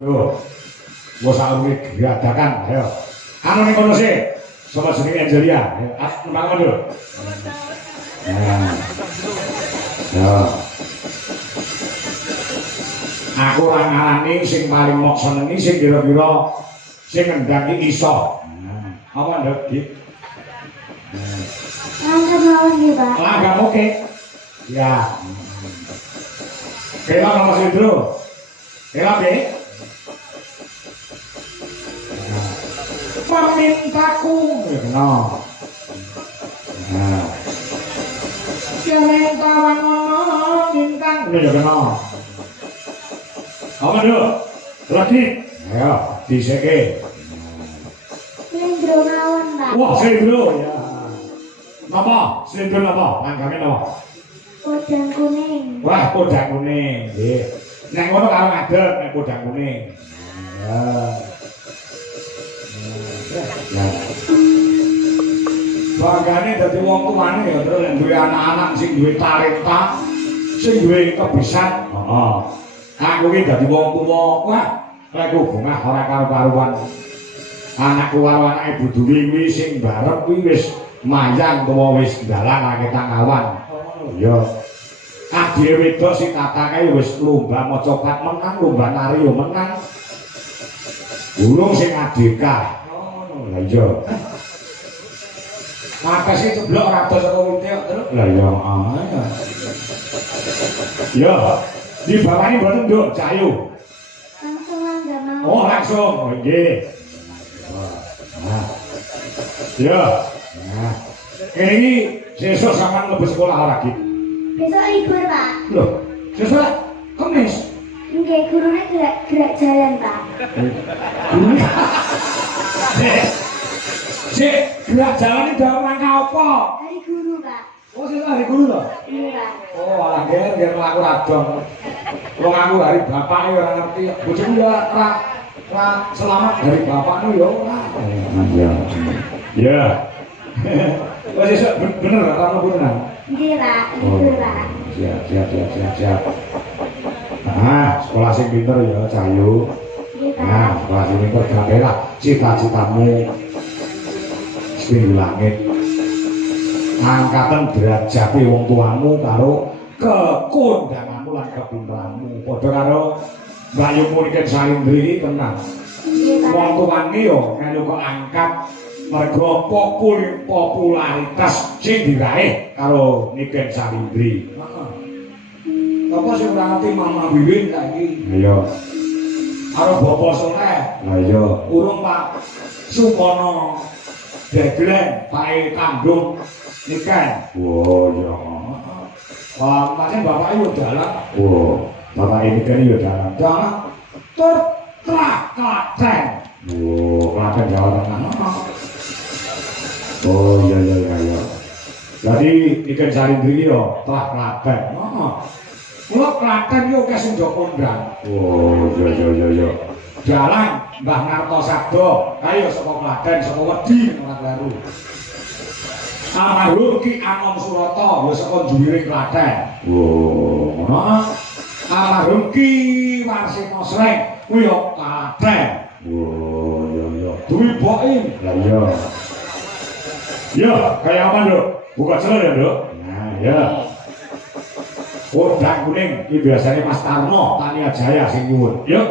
Tuh, gua saling diadakan, ayo. Anu nih kono sih, sama jenenge Angelia. Nembang dulu. Nah, ya. Aku ora ngarani sing paling mok senengi sing kira-kira sing ngendhangi iso. Apa nduk, Dik? Langgam mawon nggih, Pak. Langgam oke. Ya. Kela nomor Sidro. Kela Dik. Memintaku no. Nah. Jangan kawan ngomong bintang. Ini ya kena. Apa dulu? Lagi. Ayo, diseke. Slendro mawon, Pak. Wah, slendro ya. Napa? Slendro napa? Langgame napa? Podang kuning. Wah, podang kuning. Nggih. Nek ngono karo ngadeg nek podang kuning. Ya. Banggane dadi wong tuane ya terus nek duwe anak-anak sing duwe talenta, sing duwe kebisan. Heeh. Aku iki dadi wong tuwa, wah, lek hubungah ora karo-karuan. Anakku karo anake Ibu Dwi kuwi sing barep kuwi wis mayang utawa wis dalan aketang awan. Iya. Adike wedok sing tatake wis lomba maca pat menang, lomba nari yo menang. Burung sing adika. Lah iya. Makasih ceblok ratus saka wite terus. Lah iya, ya. Ya, di bawahnya mboten nduk cayu. Langsung langgam mawon. Oh, langsung. Oh, nggih. Nah. Ya. Nah. Ini sesuk sampean mlebu sekolah ora, Ki? Besok libur, Pak. Loh, sesuk Kamis. Nggih, gurune gerak jalan, Pak. Gurune. Sik, gerak jalan iki dalam rangka apa? Hari guru, Pak. Oh, sesuk hari guru to? Iya, Pak. Oh, alah biar mlaku radong. Wong aku hari bapak ya ora ngerti. Bojoku ya ora selamat dari bapakmu ya ora. Iya. Ya. Oh, sesuk bener ora ono beneran. Nggih, Pak. Libur, Pak. Siap. Nah, sekolah sing pinter ya, Cayu. Nggih, Pak. Nah, sekolah sing pinter gapela cita-citamu setinggi langit. Angkatan derajat wong tuamu karo kekondanganmu lan kepinteranmu. Padha karo Mbak Yu Muriken Salindri tenang. Nggih, Pak. Wong tuane yo melu kok angkat mergo popularitas sing diraih karo Niken Salindri. Apa sing ora ngerti Mama Wiwin saiki? Iya. Karo Bapak Soleh. Lah iya. Urung Pak Sukono. Deglen, Pak Kandung Niken. Oh iya. Wah, pancen bapak yo dalan. Oh, bapak ini kan yo dalan. Dalan tur Klaten. Oh, Klaten Jawa Tengah. Oh iya. Jadi Niken Salindri yo telah Klaten. Mula Klaten yo akeh sing kondang. Oh iya. Dalan Mbah Narto Sabdo, ayo saka Klaten, saka Wedi ora kleru. Almarhum Ki Anom Surata ya saka Juwiring Klaten. Oh, ngono. Almarhum Ki Warsina Sreng kuwi yo Klaten. Oh, iya. Duwi Boim. Lah iya. Ya, kaya apa, Nduk? Buka celana ya, Nduk? Nah, ya. Podang kuning iki biasane Mas Tarno Tania Jaya sing nyuwun. Yuk.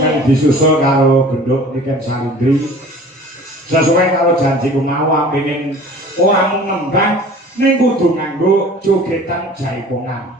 yang disusul karo genduk Niken Salindri sesuai karo janjiku mau pengen ora mung ngembang ning kudu nganggo jogetan jaipongan